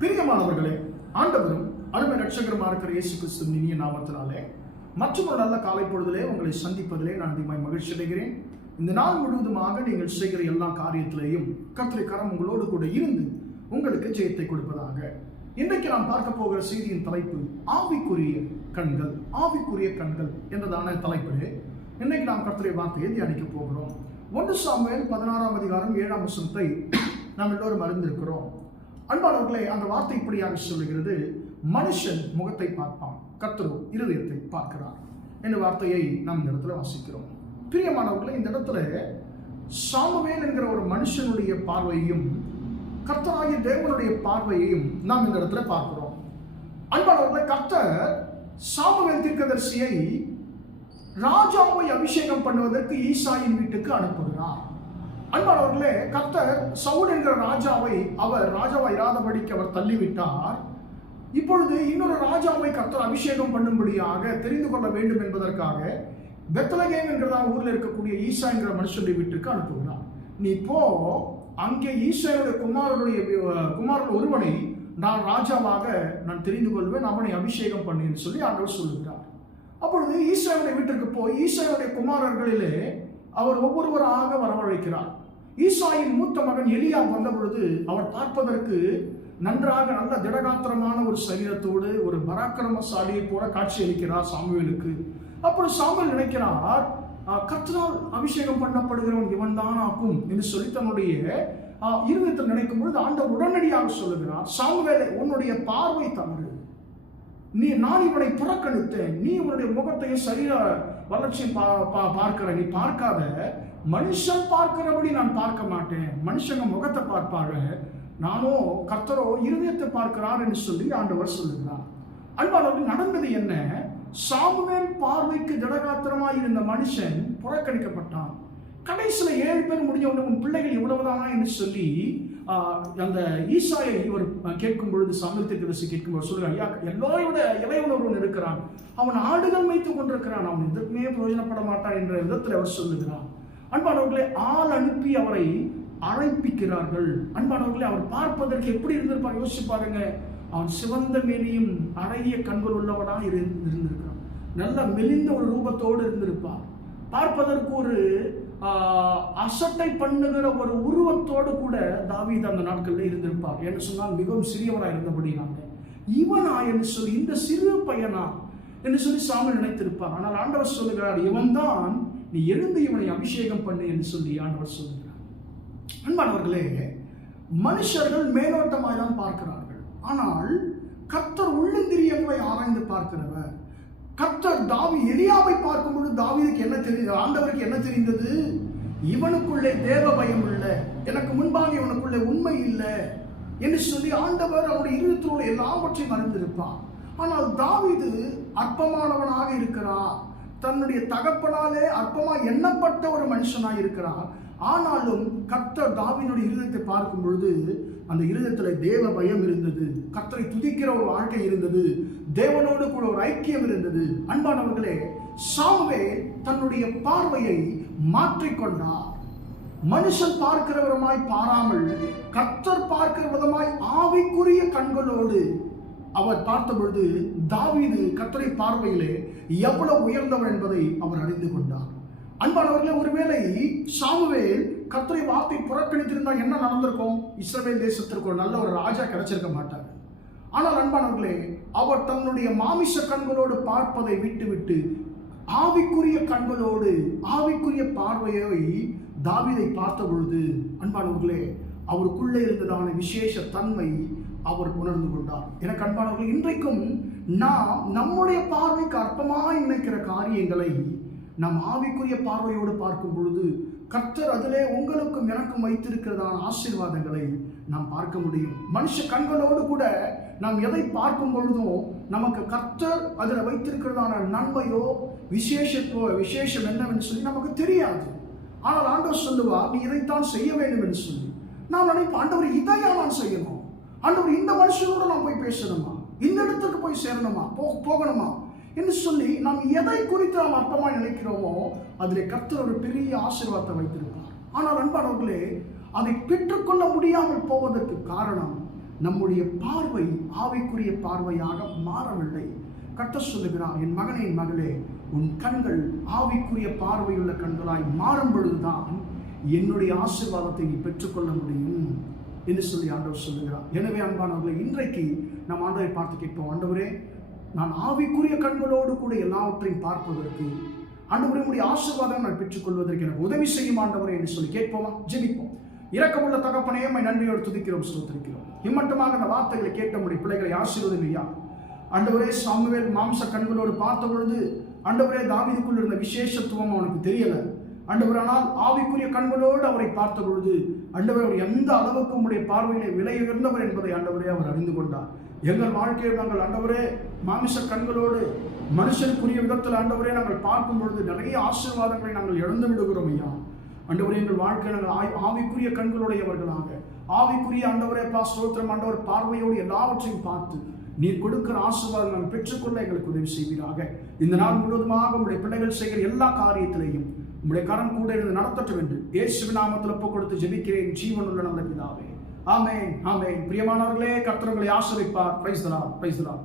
பிரியமானவர்களே, ஆண்டவரும் அருமை ரட்சகருமா இருக்கிற இயேசு கிறிஸ்துவின் இனிய நாமத்தினாலே மற்றும் ஒரு நல்ல காலை பொழுதிலே உங்களை சந்திப்பதிலே நான் அதிகமாக மகிழ்ச்சி அடைகிறேன். இந்த நாள் முழுவதுமாக நீங்கள் செய்கிற எல்லா காரியத்திலேயும் கர்த்தருடைய கரம் உங்களோடு கூட இருந்து உங்களுக்கு ஜெயத்தை கொடுப்பதாக. இன்றைக்கு நாம் பார்க்க போகிற செய்தியின் தலைப்பு ஆவிக்குரிய கண்கள். ஆவிக்குரிய கண்கள் என்றதான தலைப்பிலே இன்னைக்கு நாம் கர்த்தருடைய வார்த்தையை தியானிக்க போகிறோம். 1 சாமுவேல் 16ஆம் அதிகாரம் 7ஆம் வசனத்தை நாம் எல்லோரும் அறிந்திருக்கிறோம். அன்பானவர்களே, அந்த வார்த்தை இப்படியாக சொல்லுகிறது, மனுஷன் முகத்தை பார்ப்பான், கர்த்தரோ இருதயத்தை பார்க்கிறார் என்ற வார்த்தையை நாம் இந்த இடத்துல வாசிக்கிறோம். பிரியமானவர்களே, இந்த இடத்துல சாமுவேல் என்கிற ஒரு மனுஷனுடைய பார்வையையும் கர்த்தராகிய தேவனுடைய பார்வையையும் நாம் இந்த இடத்துல பார்க்கிறோம். அன்பானவர்களே, கர்த்தர் சாமுவேல் தீர்க்கதரிசியை ராஜாவை அபிஷேகம் பண்ணுவதற்கு ஈசாயின் வீட்டுக்கு அனுப்புகிறார். அன்பானவர்களே, கர்த்தர் சவுல் என்கிற ராஜாவை அவர் ராஜாவை இராதபடிக்கு அவர் தள்ளிவிட்டார். இப்பொழுது இன்னொரு ராஜாவை கர்த்தர் அபிஷேகம் பண்ணும்படியாக தெரிந்து கொள்ள வேண்டும் என்பதற்காக பெத்லகேம் என்கிற ஊரில் இருக்கக்கூடிய ஈசா என்கிற மனுஷனுடைய வீட்டுக்கு அனுப்புகிறார். நீ போ, அங்கே ஈசாவுடைய குமாரன் ஒருவனை நான் ராஜாவாக நான் தெரிந்து கொள்வேன், அவனை அபிஷேகம் பண்ணு சொல்லி ஆண்டவர் சொல்லுகிறார். அப்பொழுது ஈசாவுடைய வீட்டிற்கு போய் ஈசாவுடைய குமாரர்களிலே அவர் ஒவ்வொருவராக வரவழைக்கிறார். ஈசாயின் மூத்த மகன் எலியா வந்த பொழுது அவர் பார்ப்பதற்கு நன்றாக நல்ல திடகாத்திரமான ஒரு சரீரத்தோடு ஒரு பராக்கிரமசாலியை போல காட்சி அளிக்கிறார் சாமுவேலுக்கு. அப்பொழுது சாமுவேல் நினைக்கிறார், கர்த்தரால் அபிஷேகம் பண்ணப்படுகிறவன் இவன் தான் ஆக்கும் என்று சொல்லி தன்னுடைய இருதயத்தில் நினைக்கும் பொழுது ஆண்டவர் உடனடியாக சொல்லுகிறார், சாமுவேலே, உன்னுடைய பார்வை தவறு, நான் இவனை புறக்கணித்தேன், நீ உன்னுடைய முகத்தையும் சரீர வளர்ச்சியும் பார்க்கிற, நீ பார்க்காத, மனுஷன் பார்க்கிறபடி நான் பார்க்க மாட்டேன், மனுஷங்க முகத்தை பார்ப்பாங்க, நானோ கர்த்தரோ இருதயத்தை பார்க்கிறார் என்று சொல்லி ஆண்டவர் சொல்லுகிறார். அன்பானவர்கள், நடந்தது என்ன? சாமுவேல் பார்வைக்கு திடகாத்திரமாய் இருந்த மனுஷன் புறக்கணிக்கப்பட்டான். கடைசியில் 7 பேர் முடிஞ்ச உன் பிள்ளைகள் இவ்வளவுதானா என்று சொல்லி அந்த ஈசாயை இவர் கேட்கும் பொழுது, சாமுவேல் தீர்க்கதரிசி கேட்கும்போது சொல்லுங்க, ஐயா, எல்லாரோட இளையவன் ஒருவன் இருக்கிறான், அவன் ஆடுகள் மேய்த்துக் கொண்டிருக்கிறான், அவன் எதற்குமே பிரயோஜனப்பட மாட்டான் என்ற விதத்தில் அவர் சொல்லுகிறான். அன்பானவர்களே, ஆள் அனுப்பி அவரை அழைப்பிக்கிறார்கள். அன்பானவர்களே, அவர் பார்ப்பதற்கு எப்படி இருந்திருப்பார் யோசிச்சு பாருங்க. அவன் சிவந்த மேனியும் அழகிய கண்கள் உள்ளவனாக இருந்திருக்கிறான், நல்ல மெலிந்த ஒரு ரூபத்தோடு இருந்திருப்பார், பார்ப்பதற்கு ஒரு அசட்டை பண்ணுகிற ஒரு உருவத்தோடு கூட தாவீது அந்த நாட்களில் இருந்திருப்பார். என்று சொன்னால் மிகவும் சிறியவராக இருந்தபடினாங்க இவனா என்று சொல்லி, இந்த சிறு பையனா என்று சொல்லி சாமுவேல் நினைத்திருப்பார். ஆனால் ஆண்டவர் சொல்லுகிறார், இவன் தான், நீ எழுந்து இவனை அபிஷேகம் பண்ணு என்று சொல்லி ஆண்டவர் சொல்லுகிறார். அன்பானவர்களே, மனுஷர்கள் மேலோட்டமாய் தான் பார்க்கிறார்கள், ஆனால் கர்த்தர் உள்ளந்திரியங்களை ஆராய்ந்து பார்க்கிறவர். கர்த்தர் எலியாவை பார்க்கும்போது தாவீதுக்கு என்ன தெரியுது? ஆண்டவருக்கு என்ன தெரிந்தது? இவனுக்குள்ளே தேவ பயம் இல்லை, எனக்கு முன்பாக இவனுக்குள்ளே உண்மை இல்லை என்று சொல்லி ஆண்டவர் அவருடைய இருதயத்தோடு எல்லாவற்றையும் அறிந்திருப்பார். ஆனால் தாவீது அற்பமானவனாக இருக்கிறார், தன்னுடைய தகப்பனாலே அற்பமாக எண்ணப்பட்ட ஒரு மனுஷனாக இருக்கிறார். ஆனாலும் கர்த்தர் தாவீதுடைய இருதயத்தை பார்க்கும் பொழுது அந்த இருதயத்தில் தேவ பயம் இருந்தது, கர்த்தரை துதிக்கிற ஒரு வாழ்க்கை இருந்தது, தேவனோடு கூட ஒரு ஐக்கியம் இருந்தது. அன்பானவர்களே, சாமுவேல் தன்னுடைய பார்வையை மாற்றிக்கொண்டார். மனுஷன் பார்க்கிறவருமாய் பாராமல் கர்த்தர் பார்க்கிற விதமாய் ஆவிக்குரிய கண்களோடு அவர் பார்த்த பொழுது தாவீது கர்த்தரை பார்வையிலே எவ்வளவு உயர்ந்தவர் என்பதை அவர் அறிந்து கொண்டார். அன்பானவர்களே, ஒருவேளை சாமுவேல் கர்த்தரை வார்த்தை புறக்கணித்திருந்தால் என்ன நடந்திருக்கும்? இஸ்ரவேல் தேசத்திற்கு ஒரு நல்ல ஒரு ராஜா கிடைச்சிருக்க மாட்டார். ஆனால் அன்பானவர்களே, அவர் தன்னுடைய மாமிச கண்களோடு பார்ப்பதை விட்டுவிட்டு ஆவிக்குரிய கண்களோடு ஆவிக்குரிய பார்வையை தாவீதை பார்த்த பொழுது அன்பானவர்களே, அவருக்குள்ளே இருந்ததான விசேஷ தன்மை அவர் உணர்ந்து கொண்டார். எனக்கு அன்பானவர்கள், இன்றைக்கும் நாம் நம்முடைய பார்வைக்கு அற்பமாய் நினைக்கிற காரியங்களை நாம் ஆவிக்குரிய பார்வையோடு பார்க்கும் பொழுது கர்த்தர் அதிலே உங்களுக்கும் எனக்கும் வைத்திருக்கிறதான ஆசீர்வாதங்களை நாம் பார்க்க முடியும். மனுஷ கண்களோடு கூட நாம் எதை பார்க்கும் பொழுதும் நமக்கு கர்த்தர் அதில் வைத்திருக்கிறதான நன்மையோ விசேஷம் என்னவென்று சொல்லி நமக்கு தெரியாது. ஆனால் ஆண்டவர் சொல்லுவார், நீ இதைத்தான் செய்ய வேண்டும் என்று சொல்லி. நாம் நினைப்போம், ஆண்டவர் இதையா நான் செய்யணும், ஆண்டவர் இந்த மனுஷனோடு நான் போய் பேசணுமா, இந்த இடத்துக்கு போய் சேரணுமா, போகணுமா என்று சொல்லி நாம் எதை குறித்து நாம் அர்த்தமாய் நினைக்கிறோமோ அதில் கர்த்தர் ஒரு பெரிய ஆசீர்வாதத்தை வைத்திருப்பார். ஆனால் அன்பானவர்களே, அதை பெற்றுக்கொள்ள முடியாமல் போவதற்கு காரணம் நம்முடைய பார்வை ஆவிக்குரிய பார்வையாக மாறவில்லை. கர்த்தர் சொல்லுகிறார், என் மகனே, என் மகளே, உன் கண்கள் ஆவிக்குரிய பார்வையுள்ள கண்களாய் மாறும் பொழுதுதான் என்னுடைய ஆசீர்வாதத்தை நீ பெற்றுக்கொள்ள முடியும் என்று சொல்லி ஆண்டவர் சொல்லுகிறார். எனவே அன்பானவர்களே, இன்றைக்கு நாம் ஆண்டவரை பார்த்து கேட்போம், ஆண்டவரே, நான் ஆவிக்குரிய கண்களோடு கூட எல்லாவற்றையும் பார்ப்பதற்கு, ஆண்டவரே, உடைய ஆசீர்வாதம் நான் பெற்றுக்கொள்வதற்கு எனக்கு உதவி செய்யும் ஆண்டவரே என்று சொல்லி கேட்போமா? ஜெபிப்போம். இரக்கமுள்ள தகப்பனே, உம்மை நன்றியோடு துதிக்கிறோம், ஸ்தோத்திரிக்கிறோம். இம்மட்டுமாக அந்த வார்த்தைகளை கேட்ட உடைய பிள்ளைகளை ஆசீர்வதிங்கய்யா. ஆண்டவரே, சாமுவேல் மாம்ச கண்களோடு பார்த்த பொழுது ஆண்டவரே தாவீதுக்குள் இருந்த விசேஷத்துவம் அவனுக்கு தெரியல. ஆண்டவர், ஆனால் ஆவிக்குரிய கண்களோடு அவரை பார்த்த பொழுது ஆண்டவர் அவர் எந்த அளவுக்கு உடைய பார்வையிலே விலை உயர்ந்தவர் என்பதை ஆண்டவரே அவர் அறிந்து கொண்டார். எங்கள் வாழ்க்கையில் நாங்கள் ஆண்டவரே மாமிச கண்களோடு மனுஷனுக்குரிய விதத்தில் ஆண்டவரே நாங்கள் பார்க்கும் பொழுது நிறைய ஆசீர்வாதங்களை நாங்கள் இழந்து விடுகிறோம் ஐயா. ஆண்டவரே, எங்கள் வாழ்க்கையில் நாங்கள் ஆவிக்குரிய கண்களுடையவர்களாக, ஆவிக்குரிய ஆண்டவரே ஸ்தோத்திரம் ஆண்டவர் பார்வையோடு எல்லாவற்றையும் பார்த்து நீர் கொடுக்கிற ஆசீர்வாதம் நாம் பெற்றுக்கொள்ள எங்களுக்கு உதவி செய்வீராக. இந்த நாள் முழுவதுமாக உங்களுடைய பிள்ளைகள் செய்கிற எல்லா காரியத்திலையும் உங்களுடைய கரம் கூட இருந்து நடத்தட்டும் என்று இயேசுவின் நாமத்தில் ஒப்புக் கொடுத்து ஜெபிக்கிறேன், ஜீவனுள்ள நல்ல பிதாவே. ஆமென், ஆமென். பிரியமானவர்களே, கர்த்தர் உங்களை ஆசீர்வதிப்பார். Praise the Lord, praise the Lord.